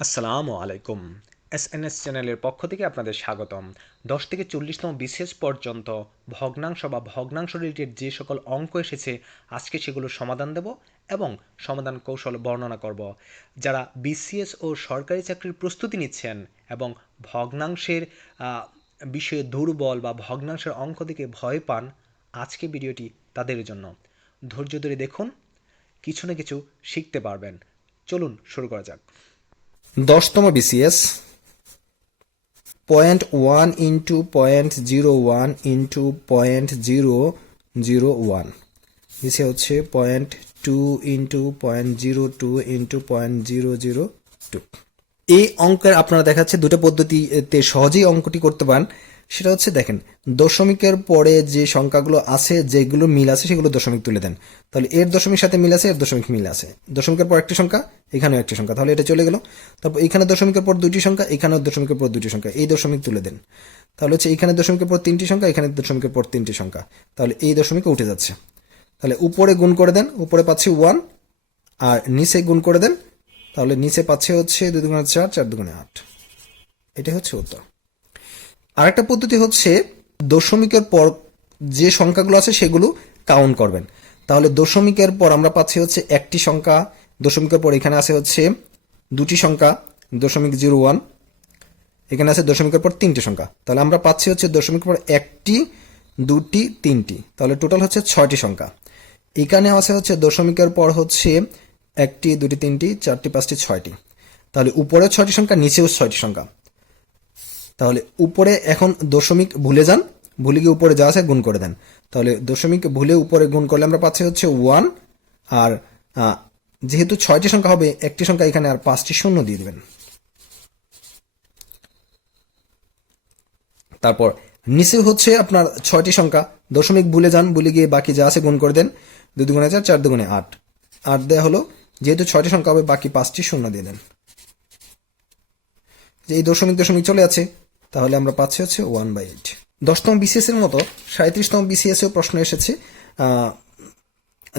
আসসালামু আলাইকুম। এসএনএস চ্যানেলের পক্ষ থেকে আপনাদের স্বাগতম। ১০ থেকে ৪০তম বিসিএস পর্যন্ত ভগ্নাংশ বা ভগ্নাংশ রিলেটেড যে সকল অঙ্ক এসেছে আজকে সেগুলোর সমাধান দেব এবং সমাধান কৌশল বর্ণনা করব। যারা বিসিএস ও সরকারি চাকরির প্রস্তুতি নিচ্ছেন এবং ভগ্নাংশের বিষয়ে দুর্বল বা ভগ্নাংশের অঙ্ক থেকে ভয় পান, আজকে ভিডিওটি তাদের জন্য। ধৈর্য ধরে দেখুন, কিছু না কিছু শিখতে পারবেন। চলুন শুরু করা যাক। ১০তম বিসিএস 0.1 ইন্টু 0.01 ইন্টু 0.001 নিচে হচ্ছে 0.2 ইন্টু 0.02 ইন্টু 0.002। এই অঙ্কের আপনারা দেখাচ্ছে দুটো পদ্ধতিতে সহজেই অঙ্কটি করতে পারেন। সেটা হচ্ছে দেখেন, দশমিকের পরে যে সংখ্যাগুলো আছে যেগুলো মিল আছে সেগুলো দশমিক তুলে দেন। তাহলে এর দশমিক সাথে মিল আছে, এর দশমিক মিল আছে। দশমিকের পর একটি সংখ্যা, এখানেও একটি সংখ্যা, তাহলে এটা চলে গেল। তারপর এখানে দশমিকের পর দুইটি সংখ্যা, এখানেও দশমিকের পর দুইটি সংখ্যা, এই দশমিক তুলে দেন। তাহলে হচ্ছে এখানে দশমিকের পর তিনটি সংখ্যা, এখানে দশমিকের পর তিনটি সংখ্যা, তাহলে এই দশমিকে উঠে যাচ্ছে। তাহলে উপরে গুণ করে দেন, উপরে পাচ্ছি 1, আর নিচে গুণ করে দেন, তাহলে নিচে পাচ্ছে হচ্ছে 2 দুগুণে 4, 4 দুগুণে 8। এটাই হচ্ছে উত্তর। আরেকটা পদ্ধতি হচ্ছে দশমিকের পর যে সংখ্যাগুলো আছে সেগুলো কাউন্ট করবেন। তাহলে দশমিকের পর আমরা পাচ্ছি হচ্ছে একটি সংখ্যা, দশমিকের পর এখানে আছে হচ্ছে দুটি সংখ্যা, 0.01, এখানে আছে দশমিকের পর তিনটি সংখ্যা, তাহলে আমরা পাচ্ছি হচ্ছে দশমিকের পর একটি, দুটি, তিনটি, তাহলে টোটাল হচ্ছে 6টি সংখ্যা। এখানে আছে হচ্ছে দশমিকের পর হচ্ছে একটি, দুটি, তিনটি, চারটি, পাঁচটি, 6টি, তাহলে উপরে 6টি সংখ্যা, নিচেও 6টি সংখ্যা। তাহলে উপরে এখন দশমিক ভুলে যান, ভুলে গিয়ে উপরে যা আছে গুণ করে দেন। তাহলে দশমিক ভুলে উপরে গুণ করলে আমরা পাচ্ছি হচ্ছে 1, আর যেহেতু 6টি সংখ্যা হবে একটি সংখ্যা এখানে, আর 5টি শূন্য দিয়ে দিবেন। তারপর নিচে হচ্ছে আপনার 6টি সংখ্যা, দশমিক ভুলে যান, ভুলে গিয়ে বাকি যা আছে গুণ করে দেন। 2 দুগুণে 4, 4 দুগুণে 8, 8 দেওয়া হলো। যেহেতু 6টি সংখ্যা হবে বাকি 5টি শূন্য দিয়ে দেন। যে এই দশমিক দশমিক চলে আছে, তাহলে আমরা পাচ্ছি হচ্ছে 1/8। 10তম বিসিএস এর মতো 37তম বিসিএস এও প্রশ্ন এসেছে।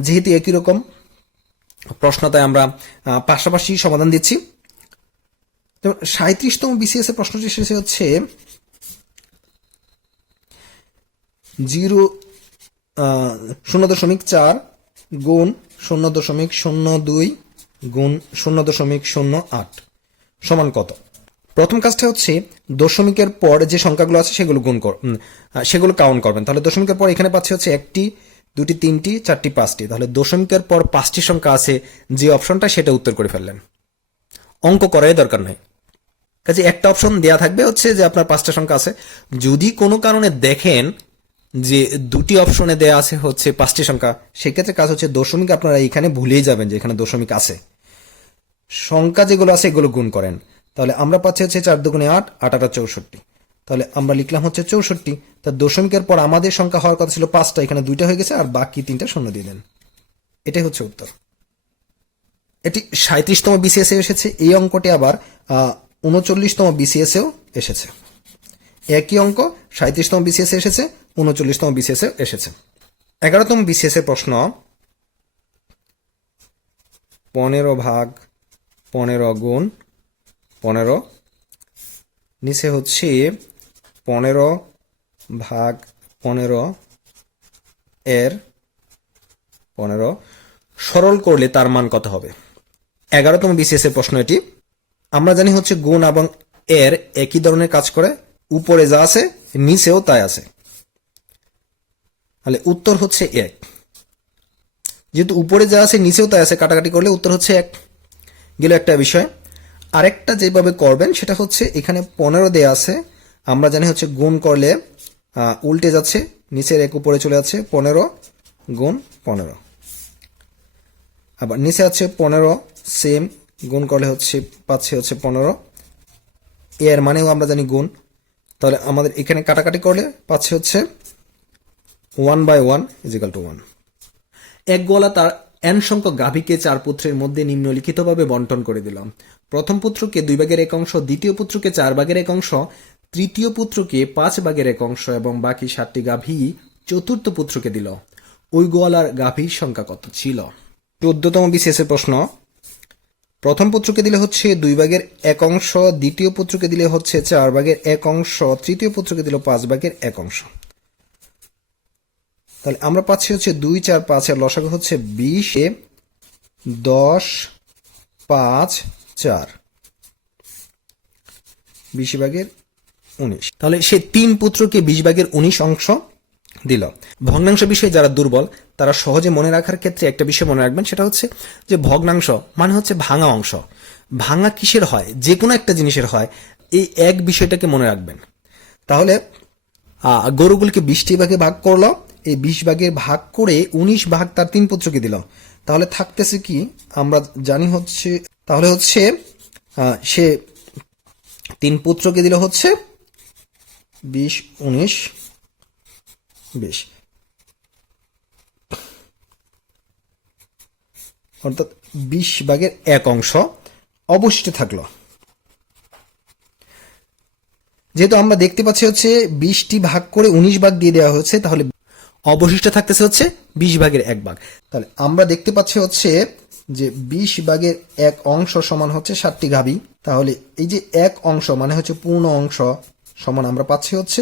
যেহেতু একই রকম প্রশ্ন, তাই আমরা পাশাপাশি সমাধান দিচ্ছি। 37তম বিসিএস এর প্রশ্নটি এসেছে হচ্ছে 0.4 গুণ 0.02 গুণ 0.08 সমান কত? প্রথম কাজটা হচ্ছে দশমিকের পর যে সংখ্যাগুলো আছে সেগুলো কাউন্ট করবেন। তাহলে দশমিকের পর এখানে পাচ্ছি হচ্ছে একটি, দুটি, তিনটি, চারটি, পাঁচটি, তাহলে দশমিকের পর 5টি সংখ্যা আছে যে অপশনটা, সেটা উত্তর করে ফেললেন, অঙ্ক করাই দরকার নাই। কাজে একটা অপশন দেয়া থাকবে হচ্ছে যে আপনার 5টা সংখ্যা আছে। যদি কোনো কারণে দেখেন যে দুটি অপশনে দেয়া আছে হচ্ছে 5টি সংখ্যা, সেক্ষেত্রে কাজ হচ্ছে দশমিক আপনারা এখানে ভুলেই যাবেন যে এখানে দশমিক আছে, সংখ্যা যেগুলো আছে এগুলো গুণ করেন। তাহলে আমরা পাচ্ছি হচ্ছে 4 দুগুণে 8, 8 8 64, তাহলে আমরা লিখলাম হচ্ছে 64। তার দশমিকের পর আমাদের সংখ্যা হওয়ার কথা ছিল 5টা, এখানে 2টা হয়ে গেছে, আর বাকি 3টা শূন্য দিয়ে দেন। এটাই হচ্ছে উত্তর। এটি 37তম বিসিএস এ এসেছে। এই অঙ্কটি আবার 39তম বিসিএস এও এসেছে। একই অঙ্ক 37তম বিসিএস এ এসেছে, 39তম বিসিএস এ এসেছে। 11তম বিসিএস এর প্রশ্ন, 15/15 গুণ 15, নিচে হচ্ছে 15/15 এর 15 সরল করলে তার মান কত হবে? 11তম বিসিএস এর প্রশ্ন এটি। আমরা জানি হচ্ছে গুণ এবং এর একই ধরনের কাজ করে, উপরে যা আছে নিচেও তাই আছে, তাহলে উত্তর হচ্ছে 1। যেহেতু উপরে যা আছে নিচেও তাই আছে, কাটাকাটি করলে উত্তর হচ্ছে 1। গেল একটা বিষয়। আরেকটা যেভাবে করবেন সেটা হচ্ছে এখানে 15 দেয়া আছে, আমরা জানি হচ্ছে গুণ করলে উল্টে যাচ্ছে, নিচের 1 উপরে চলে যাচ্ছে, 15 গুণ 15। আবার নিচে আছে 15, সেম, গুণ করলে হচ্ছে পাচ্ছে হচ্ছে 15, এর মানেও আমরা জানি গুণ, তাহলে আমাদের এখানে কাটাকাটি করলে পাচ্ছে হচ্ছে 1/1 = 1। এক গোয়ালা তার n সংখ্যক গাভীকে 4 পুত্রের মধ্যে নিম্নলিখিতভাবে বন্টন করে দিলাম। প্রথম পুত্রকে 2 ভাগের 1 অংশ, দ্বিতীয় পুত্রকে 4 ভাগের 1 অংশ, তৃতীয় পুত্রকে 5 ভাগের 1 অংশ এবং বাকি 7টি গাভী চতুর্থ পুত্রকে দিল। ওই গোয়ালার গাভীর সংখ্যা কত ছিল? 14তম বিসিএস এর প্রশ্ন, প্রথম পুত্রকে দিলে হচ্ছে 2/1 দ্বিতীয় পুত্রকে দিলে হচ্ছে 4/1 তৃতীয় পুত্রকে দিল 5/1 তাহলে আমরা পাচ্ছি হচ্ছে 2 4 5 এর লসাগু হচ্ছে 20 এ 10 5 4 20/19 তাহলে সে 3 পুত্রকে 20/19 অংশ দিল। ভগ্নাংশ বিষয়ে যারা দুর্বল তারা সহজে মনে রাখার ক্ষেত্রে একটা বিষয় মনে রাখবেন, সেটা হচ্ছে যে ভগ্নাংশ মানে হচ্ছে ভাঙা অংশ। ভাঙা কিসের হয়? যে কোনো একটা জিনিসের হয়। এই এক বিষয়টাকে মনে রাখবেন। তাহলে গরুগুলিকে 20টি ভাগে ভাগ করলো, এই 20 ভাগে ভাগ করে 19 ভাগ তার 3 পুত্রকে দিল। তাহলে থাকতেছে কি আমরা জানি হচ্ছে, তাহলে হচ্ছে সে 3 পুত্রকে দিল হচ্ছে 20 19 20, অর্থাৎ 20/1 অবশিষ্ট থাকলো। যেহেতু আমরা দেখতে পাচ্ছি হচ্ছে 20টি ভাগ করে 19 ভাগ দিয়ে দেওয়া হয়েছে, তাহলে অবশিষ্ট থাকতেছে হচ্ছে 20/1 তাহলে আমরা দেখতে পাচ্ছি হচ্ছে যে 20/1 সমান হচ্ছে 7টি গাভী। তাহলে এই যে 1 অংশ মানে হচ্ছে পূর্ণ অংশ সমান আমরা পাচ্ছি হচ্ছে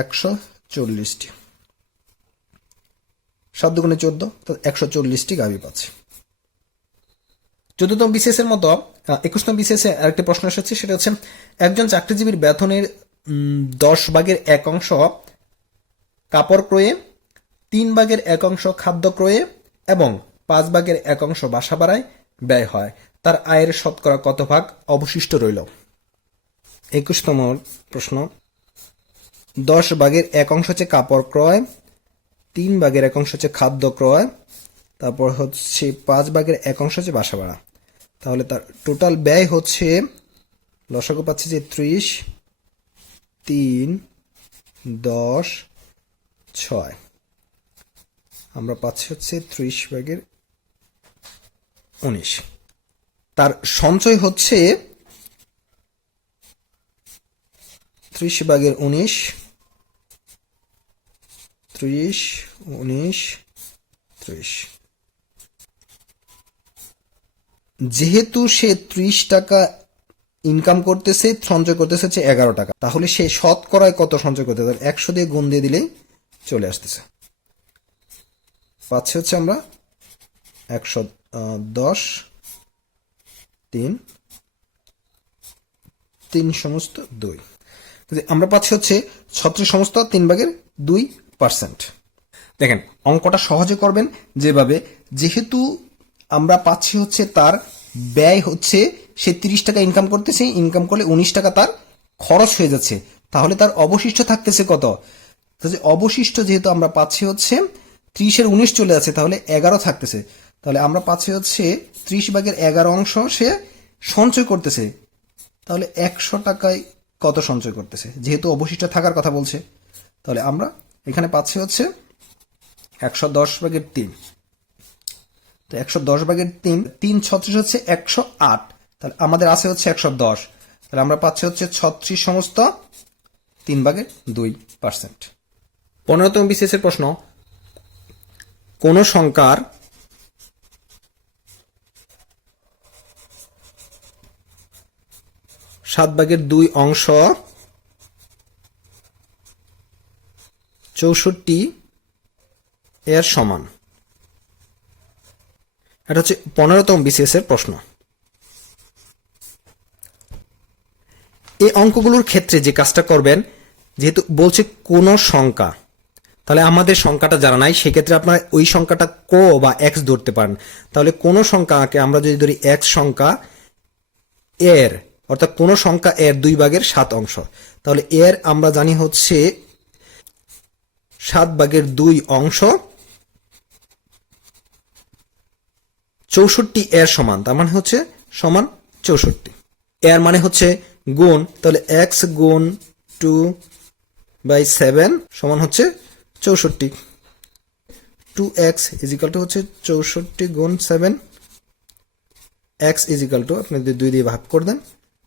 140টি। 7 দুগুণে 14, তো 140টি গাভী পাচ্ছে। 14তম বিসিএস এর মতো 21তম বিসিএস এ আরেকটি প্রশ্ন এসেছে, সেটা হচ্ছে একজন চাকরিজীবীর বেতনের 10/1 কাপড় ক্রয়ে, 3/1 খাদ্য ক্রয়ে এবং 5/1 বাসা ভাড়ায় ব্যয় হয়। তার আয়ের শতকরা কত ভাগ অবশিষ্ট রইল? 21তম প্রশ্ন, 10/1 হচ্ছে কাপড় ক্রয়, 3/1 হচ্ছে খাদ্য ক্রয়, তারপর হচ্ছে 5/1 হচ্ছে বাসা ভাড়া। তাহলে তার টোটাল ব্যয় হচ্ছে, লসাগু পাচ্ছি যে 30 3 10 6, আমরা পাচ্ছি হচ্ছে 30/19। তার সঞ্চয় হচ্ছে 30/19 30 19 30। যেহেতু সে 30 টাকা ইনকাম করতেছে, সঞ্চয় করতেছে হচ্ছে 11 টাকা, তাহলে সে শতকরায় কত সঞ্চয় করতে পারে? 100 দিয়ে গুণ দিয়ে দিলেই চলে আসতেছে। পাচ্ছি হচ্ছে আমরা 110 3 3 সমস্ত 2, আমরা পাচ্ছি হচ্ছে 36 সমস্ত 3/2%। দেখেন অঙ্কটা সহজে করবেন যেভাবে, যেহেতু আমরা পাচ্ছি হচ্ছে তার ব্যয় হচ্ছে সে 30 টাকা ইনকাম করতেছে, ইনকাম করলে 19 টাকা তার খরচ হয়ে যাচ্ছে, তাহলে তার অবশিষ্ট থাকতেছে কত? অবশিষ্ট যেহেতু আমরা পাচ্ছি হচ্ছে 30-এর 19 চলে যাচ্ছে, তাহলে 11 থাকতেছে। তাহলে আমরা পাচ্ছি হচ্ছে 30/11 সে সঞ্চয় করতেছে। তাহলে 100 টাকায় কত সঞ্চয় করতেছে, যেহেতু অবশিষ্ট থাকার কথা বলছে। তাহলে আমরা এখানে পাচ্ছি হচ্ছে 110/3। তো 110/3, 3 36 হচ্ছে 108, তাহলে আমাদের আছে হচ্ছে 110, তাহলে আমরা পাচ্ছি হচ্ছে 36 সমস্ত 3/2%। 15তম বিসিএস এর প্রশ্ন, কোন সংখ্যার 7/2 অংশ 64 এর সমান? এটা হচ্ছে 15তম বিসিএস এর প্রশ্ন। এই অঙ্কগুলোর ক্ষেত্রে যে কাজটা করবেন, যেহেতু বলছে কোন সংখ্যা, তাহলে আমাদের সংখ্যাটা জানা নাই, সেক্ষেত্রে আপনারা ওই সংখ্যাটা কো বা এক্স ধরতে পারেন। তাহলে কোন সংখ্যাকে আমরা যদি ধরি এক্স সংখ্যা এর, অর্থাৎ কোন সংখ্যা এর 2/7 অংশ, তাহলে এর আমরা জানি হচ্ছে 7/2 অংশ 64 এর সমান, তার মানে হচ্ছে সমান 64। এর মানে হচ্ছে গুণ, তাহলে x গুণ 2/7 সমান হচ্ছে 64। 2x ইজিক্যাল টু হচ্ছে 64 গুণ 7, x ইজিক্যাল টু আপনি যদি 2 দিয়ে ভাগ করে দেন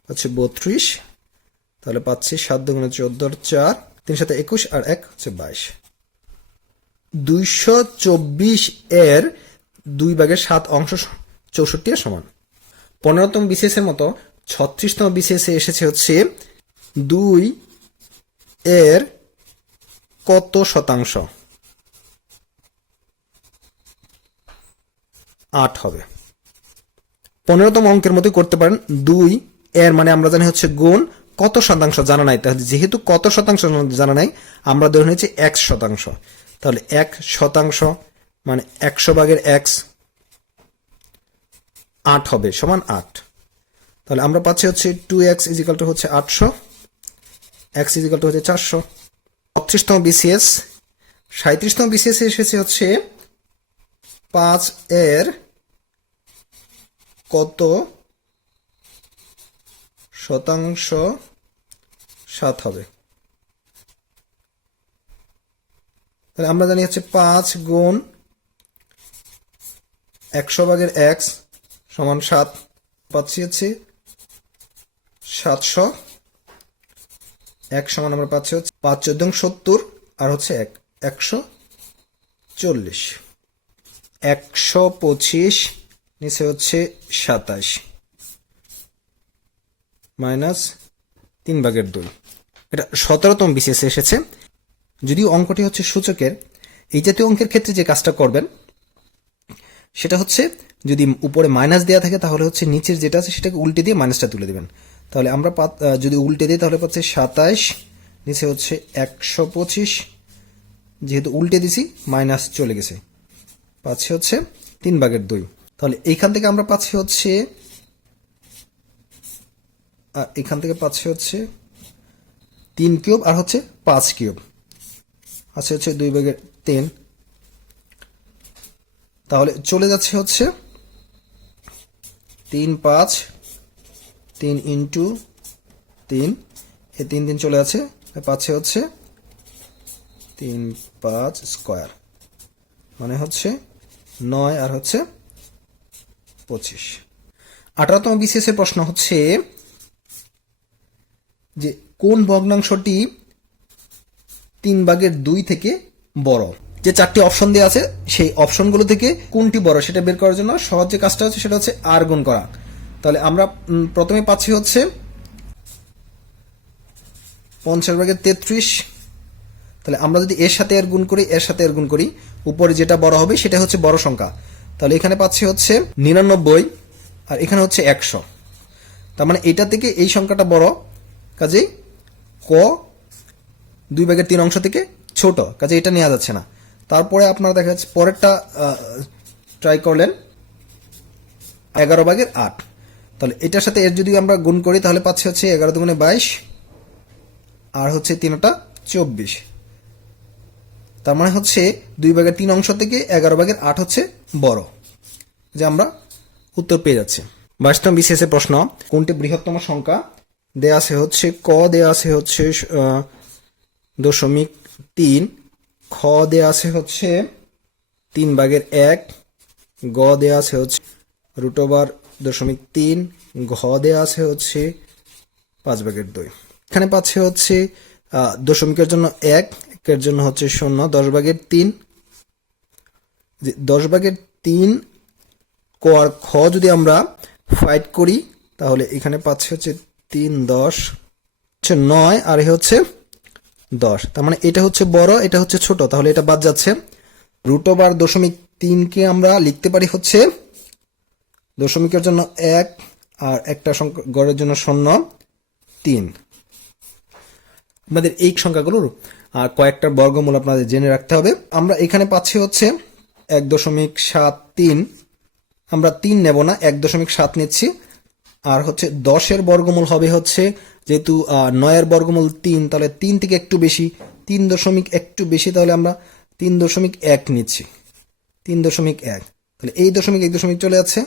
হচ্ছে 32, তাহলে পাচ্ছি 7 দুগুণে 14 4, 3 সাথে 21 আর 1 হচ্ছে 22। 224 এর 2/7 অংশ 64 এর সমান। 15তম বিসিএস এর মতো 36তম বিসিএস এ এসেছে হচ্ছে 2 এর কত শতাংশ? 8 হবে। 15তম অঙ্কের মতো করতে পারেন। 2 এর মানে আমরা জানি হচ্ছে গুণ, কত শতাংশ জানা নাই, তাহলে যেহেতু কত শতাংশ জানা নাই আমরা ধরে নিয়েছি x শতাংশ। তাহলে 1 শতাংশ মানে 100 ভাগের x 8 হবে, সমান 8। তাহলে আমরা পাচ্ছি হচ্ছে 2x হচ্ছে 800, x হচ্ছে 400। 36তম বিসিএস, 37তম বিসিএস এসেছে হচ্ছে 5 এর কত শতাংশ 7 হবে? তাহলে আমরা জানি হচ্ছে 5 গুণ 100 ভাগের x সমান 7, পাচ্ছি হচ্ছে 700। 1 সমান আমরা পাচ্ছি হচ্ছে 5 14 70 আর হচ্ছে 1 140। 125 নিচে হচ্ছে 27 মাইনাস 3 ভাগের 2। এটা 17তম বিসিএস এসেছে। যদিও অঙ্কটি হচ্ছে সূচকের, এই জাতীয় অঙ্কের ক্ষেত্রে যে কাজটা করবেন সেটা হচ্ছে যদি উপরে মাইনাস দেওয়া থাকে তাহলে হচ্ছে নিচের যেটা আছে সেটাকে উল্টে দিয়ে মাইনাসটা তুলে দেবেন। তাহলে আমরা যদি উল্টে দিই তাহলে পাচ্ছি 27, নিচে হচ্ছে 125, যেহেতু উল্টে দিছি মাইনাস চলে গেছে, পাচ্ছি হচ্ছে 3 ভাগের 2। তাহলে এইখান থেকে আমরা পাচ্ছি হচ্ছে এখান থেকে পাচ্ছি হচ্ছে 3 কিউব আর হচ্ছে 5 কিউব আছে হচ্ছে 2 ভাগের 3। তাহলে চলে যাচ্ছে হচ্ছে 3 5 3 ইন্টু 3, এই 3 3 চলে আছে, পাচ্ছে হচ্ছে 3 5 স্কোয়ার মানে হচ্ছে 9 আর হচ্ছে 25। 18তম বিসিএস এর প্রশ্ন হচ্ছে যে কোন ভগ্নাংশটি 3 ভাগের 2 থেকে বড়? যে 4টি অপশন দেওয়া আছে সেই অপশনগুলো থেকে কোনটি বড় সেটা বের করার জন্য সহজ যে কাজটা হচ্ছে সেটা হচ্ছে আর গুণ করা। তাহলে আমরা প্রথমে পাচ্ছি হচ্ছে 50 ভাগের 33। তাহলে আমরা যদি এর সাথে এর গুণ করি, এর সাথে এর গুণ করি, উপরে যেটা বড় হবে সেটা হচ্ছে বড় সংখ্যা। তাহলে এখানে পাচ্ছি হচ্ছে 99 আর এখানে হচ্ছে 100। তার মানে এটা থেকে এই সংখ্যাটা বড়, কাজেই ক 2 ভাগের 3 অংশ থেকে ছোট, কাজে এটা নেওয়া যাচ্ছে না। তারপরে আপনারা দেখা যাচ্ছে পরেরটা ট্রাই করলেন 11 ভাগের 8। তাহলে এটার সাথে এর যদি আমরা গুণ করি তাহলে পাচ্ছি হচ্ছে 11 দুগুণে 22 আর হচ্ছে 3টা 24। তার মানে হচ্ছে 2 ভাগের 3 অংশ থেকে 11 ভাগের 8 হচ্ছে বড়, যে আমরা উত্তর পেয়ে যাচ্ছি। 22তম বিসিএস এর প্রশ্ন, কোনটি বৃহত্তম সংখ্যা? দেয়া আছে হচ্ছে ক দেয়া আছে হচ্ছে 0.3, খ দেয়া আছে হচ্ছে 3 ভাগের 1, গ দেয়া আছে হচ্ছে √0.3, ঘ দেয়া আছে হচ্ছে 5 ভাগের 2। এখানে পাচ্ছে হচ্ছে দশমিকের জন্য 1, একের জন্য হচ্ছে 0, 10 ভাগের 3। 10 ভাগের 3 ক আর খ যদি আমরা ফাইট করি তাহলে এখানে পাচ্ছে হচ্ছে 3 10 হচ্ছে 9 আর এ হচ্ছে 10। তার মানে এটা হচ্ছে বড়, এটা হচ্ছে ছোট, তাহলে এটা বাদ যাচ্ছে। √0.3 কে আমরা লিখতে পারি হচ্ছে দশমিকের জন্য 1 আর একটা সংখ্যা গড়ের জন্য 0 3। আমাদের এই সংখ্যাগুলোর আর কয়েকটা বর্গমূল আপনাদের জেনে রাখতে হবে। আমরা এখানে পাচ্ছি হচ্ছে 1.73, আমরা 3 নেব না, 1.7 নিচ্ছি। আর হচ্ছে 10-এর বর্গমূল হবে হচ্ছে, যেহেতু 9-এর বর্গমূল 3, তাহলে 3 থেকে একটু বেশি, 3 দশমিক একটু বেশি, তাহলে আমরা 3.1 নিচ্ছি, 3.1। তাহলে এই দশমিক এক দশমিক চলে যাচ্ছে,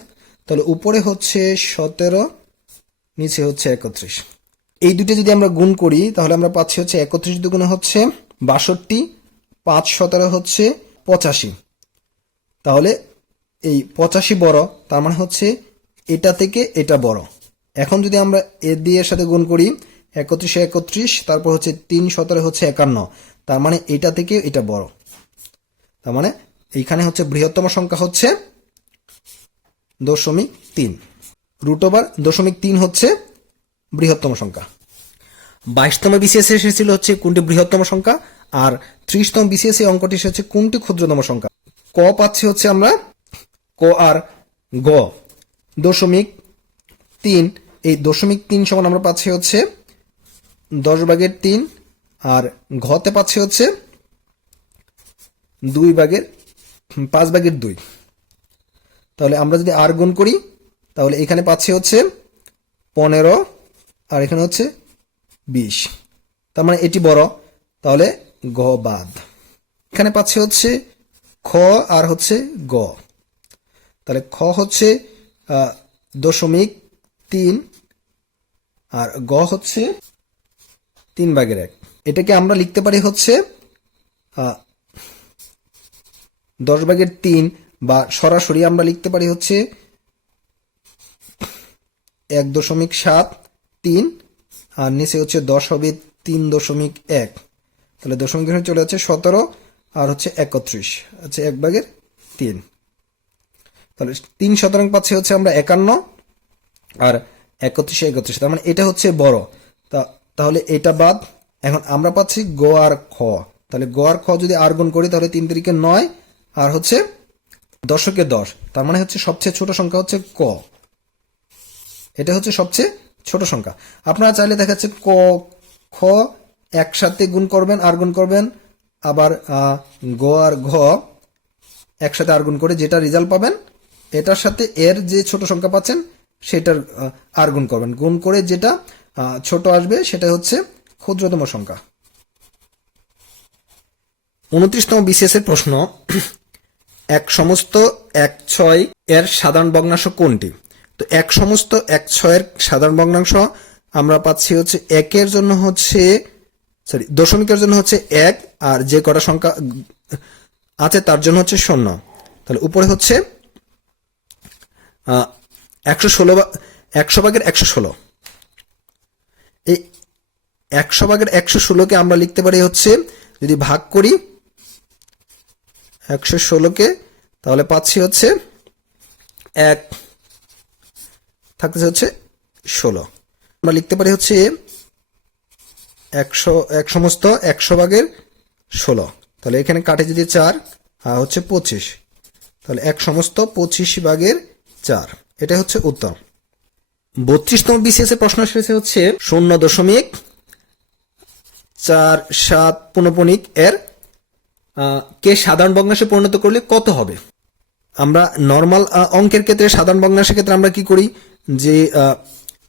তাহলে উপরে হচ্ছে 17, নিচে হচ্ছে 31। এই দুটো যদি আমরা গুণ করি তাহলে আমরা পাচ্ছি হচ্ছে 31 দুগুণে হচ্ছে 62, 5 17 হচ্ছে 85। তাহলে এই 85 বড়, তার মানে হচ্ছে এটা থেকে এটা বড়। এখন যদি আমরা এ দিয়ে এর সাথে গুণ করি 31 31, তারপর হচ্ছে 3 17 হচ্ছে 51, তার মানে এটা থেকে এটা বড়। তার মানে এইখানে হচ্ছে বৃহত্তম সংখ্যা হচ্ছে 0.3। √0.3 হচ্ছে বৃহত্তম সংখ্যা। 22তম বিসিএস এসেছিল হচ্ছে কোনটি বৃহত্তম সংখ্যা, আর 30তম বিসিএস অঙ্কটি এসেছে কোনটি ক্ষুদ্রতম সংখ্যা। ক পাচ্ছি হচ্ছে আমরা ক আর গ 0.3, এই 0.3 সমান আমরা পাচ্ছি হচ্ছে 10/3, আর ঘতে পাচ্ছি হচ্ছে 5/2। তাহলে আমরা যদি আর গুণ করি তাহলে এখানে পাচ্ছি হচ্ছে 15 আর এখানে হচ্ছে 20, তার মানে এটি বড়, তাহলে গ বাদ। এখানে পাচ্ছি হচ্ছে খ আর হচ্ছে গ, তাহলে খ হচ্ছে 0.3 আর গ হচ্ছে 3/1। এটাকে আমরা লিখতে পারি হচ্ছে 10/3, বা সরাসরি আমরা লিখতে পারি হচ্ছে 1.73, আর নিচে হচ্ছে 10 হবে 3.1, তাহলে দশমিক এখানে চলে যাচ্ছে 17 আর হচ্ছে 31, আচ্ছা 1/3। তাহলে 3 পাচ্ছি হচ্ছে আমরা 51 আর 31, তার মানে এটা হচ্ছে বড়, তাহলে এটা বাদ। এখন আমরা পাচ্ছি গ আর খ, তাহলে গ আর খ যদি আর গুণ করি তাহলে 3 3 9 আর হচ্ছে 10 তার মানে হচ্ছে সবচেয়ে ছোট সংখ্যা হচ্ছে ক, এটা হচ্ছে সবচেয়ে ছোট সংখ্যা। আপনারা চাইলে দেখাচ্ছে ক খ একসাথে গুণ করবেন, আর গুণ করবেন, আবার গ আর ঘ একসাথে আর গুণ করে যেটা রেজাল্ট পাবেন এটার সাথে এর যে ছোট সংখ্যা পাচ্ছেন সেটার আর গুণ করবেন, গুণ করে যেটা ছোট আসবে সেটা হচ্ছে ক্ষুদ্রতম সংখ্যা। 29তম বিসিএস এর প্রশ্ন, এক সমস্ত 1/6 এর সাধারণ ভগ্নাংশ কোনটি? তো এক সমস্ত 1/6 এর সাধারণ ভগ্নাংশ আমরা পাচ্ছি হচ্ছে একের জন্য হচ্ছে দশমিকের জন্য হচ্ছে 1, আর যে কটা সংখ্যা আছে তার জন্য হচ্ছে 0। তাহলে উপরে হচ্ছে 100/116। এই 100/116কে আমরা লিখতে পারি হচ্ছে, যদি ভাগ করি 116কে তাহলে পাচ্ছি হচ্ছে 1 থাকতেছে হচ্ছে 16। আমরা লিখতে পারি হচ্ছে 100/116, তাহলে এখানে কাটে যদি 4 আর হচ্ছে 25, তাহলে 1/25/4, এটা হচ্ছে উত্তর। 32তম বিসিএস এর প্রশ্ন এসেছে হচ্ছে 0.47 পৌনঃপুনিক এর কে সাধারণ ভগ্নাংশে পরিণত করলে কত হবে? আমরা নর্মাল অঙ্কের ক্ষেত্রে সাধারণ ভগ্নাংশের ক্ষেত্রে আমরা কি করি, যে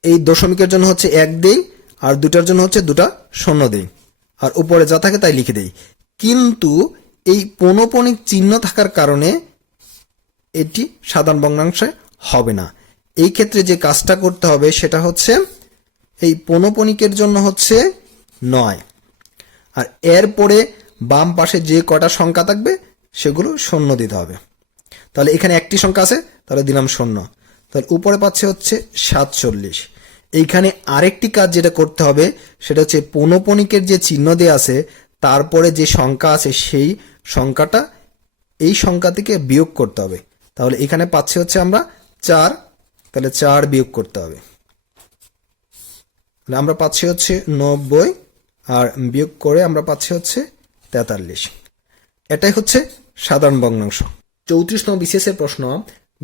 এই দশমিকের জন্য হচ্ছে 1 দেই, আর দুটার জন্য হচ্ছে 2টা 0 দেই, আর উপরে যা থাকে তাই লিখে দেই। কিন্তু এই পৌনঃপুনিক চিহ্ন থাকার কারণে এটি সাধারণ ভগ্নাংশে হবে না। এই ক্ষেত্রে যে কাজটা করতে হবে সেটা হচ্ছে এই পৌনঃপুনিকের জন্য হচ্ছে 9, আর এরপরে বাম পাশে যে কটা সংখ্যা থাকবে সেগুলো 0 দিতে হবে। তাহলে এখানে একটি সংখ্যা আছে, তাহলে দিলাম 0, তাহলে উপরে পাচ্ছে হচ্ছে 47। এইখানে আরেকটি কাজ যেটা করতে হবে সেটা হচ্ছে পৌনঃপুনিকের যে চিহ্ন দেওয়া আছে তারপরে যে সংখ্যা আছে সেই সংখ্যাটা এই সংখ্যা থেকে বিয়োগ করতে হবে। তাহলে এখানে পাচ্ছি হচ্ছে আমরা 4, তাহলে 4 বিয়োগ করতে হবে, আমরা পাচ্ছি হচ্ছে 90, আর বিয়োগ করে আমরা পাচ্ছি হচ্ছে 43। এটাই হচ্ছে সাধারণ ভগ্নাংশ। 34তম বিসিএস এর প্রশ্ন,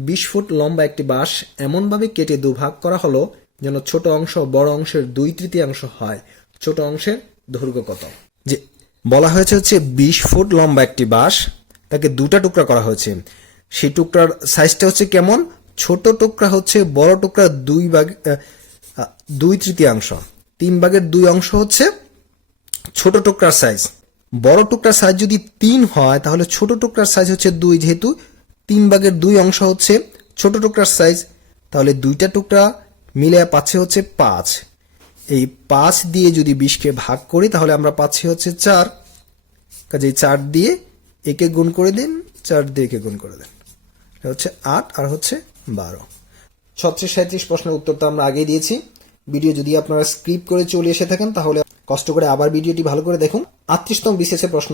20 ফুট লম্বা একটি বাঁশ এমনভাবে কেটে দুভাগ করা হলো যেন ছোট অংশ বড় অংশের 2/3 হয়, ছোট অংশের দৈর্ঘ্য কত? যে বলা হয়েছে হচ্ছে 20 ফুট লম্বা একটি বাঁশ, তাকে 2টা টুকরা করা হয়েছে, সেই টুকরার সাইজটা হচ্ছে কেমন? ছোট টুকরা হচ্ছে বড় টুকরা 2/3, 3/2 অংশ হচ্ছে ছোট টুকরার সাইজ। বড় টুকরার সাইজ যদি 3 হয় তাহলে ছোট টুকরার সাইজ হচ্ছে 2, যেহেতু 3/2 অংশ হচ্ছে ছোট টুকরার সাইজ, তাহলে 2টা টুকরা মিলে পাচ্ছে হচ্ছে 5। এই 5 দিয়ে যদি 20কে ভাগ করি তাহলে আমরা পাচ্ছি হচ্ছে 4, কাজে 4 দিয়ে একে গুণ করে দিন, 4 দিয়ে একে গুণ করে দেন, এটা হচ্ছে 8 আর হচ্ছে 12। 36-37 প্রশ্নের উত্তরটা আমরা আগেই দিয়েছি। ভিডিও যদি আপনারা স্ক্রিপ্ট করে চলে এসে থাকেন তাহলে কষ্ট করে আবার ভিডিওটি ভালো করে দেখুন। 38তম বিসিএস এর প্রশ্ন,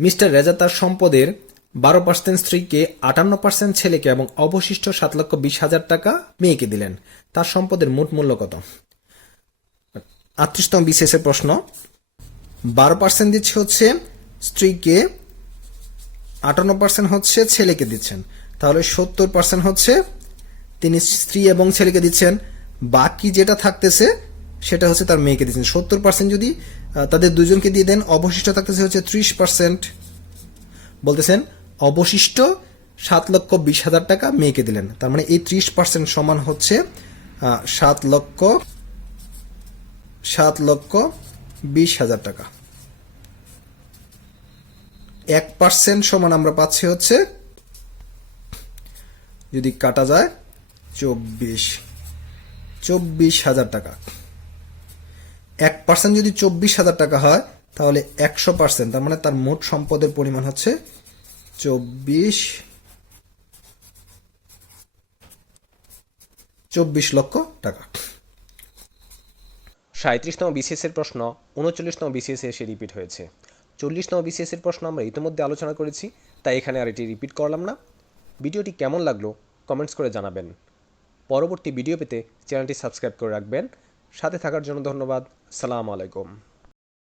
মিস্টার রেজা তার সম্পদের 12% স্ত্রীকে, 58% ছেলেকে এবং অবশিষ্ট 7,20,000 টাকা মেয়েকে দিলেন। তার সম্পদের মোট মূল্য কত? 38তম বিসিএস এর প্রশ্ন। 12% দিচ্ছে হচ্ছে স্ত্রীকে, 58% হচ্ছে ছেলেকে দিচ্ছেন, তাহলে 70% হচ্ছে তিনি স্ত্রী এবং ছেলেকে দিচ্ছেন, বাকি যেটা থাকতেছে সেটা হচ্ছে তার মেয়েকে দিচ্ছেন। 70% যদি তাদের দুজনকে দিয়ে দেন, অবশিষ্ট থাকতেছে হচ্ছে 30%। বলতেছেন অবশিষ্ট 7,20,000 টাকা মেয়েকে দিলেন, তার মানে এই 30% সমান হচ্ছে 7,20,000 টাকা। 1% সমান আমরা পাচ্ছি হচ্ছে, যদি কাটা যায়, 24,000 টাকা। 1% যদি 24,000 টাকা হয় তাহলে 100%, তার মানে তার মোট সম্পদের পরিমাণ হচ্ছে 24 লক্ষ টাকা। 37তম বিসিএস এর প্রশ্ন 39তম বিসিএস এ এসে রিপিট হয়েছে। 40তম বিসিএস এর প্রশ্ন আমরা ইতিমধ্যে আলোচনা করেছি, তাই এখানে আর এটি রিপিট করলাম না। ভিডিওটি কেমন লাগলো কমেন্টস করে জানাবেন। পরবর্তী ভিডিও পেতে চ্যানেলটি সাবস্ক্রাইব করে রাখবেন। সাথে থাকার জন্য ধন্যবাদ। আসসালামু আলাইকুম।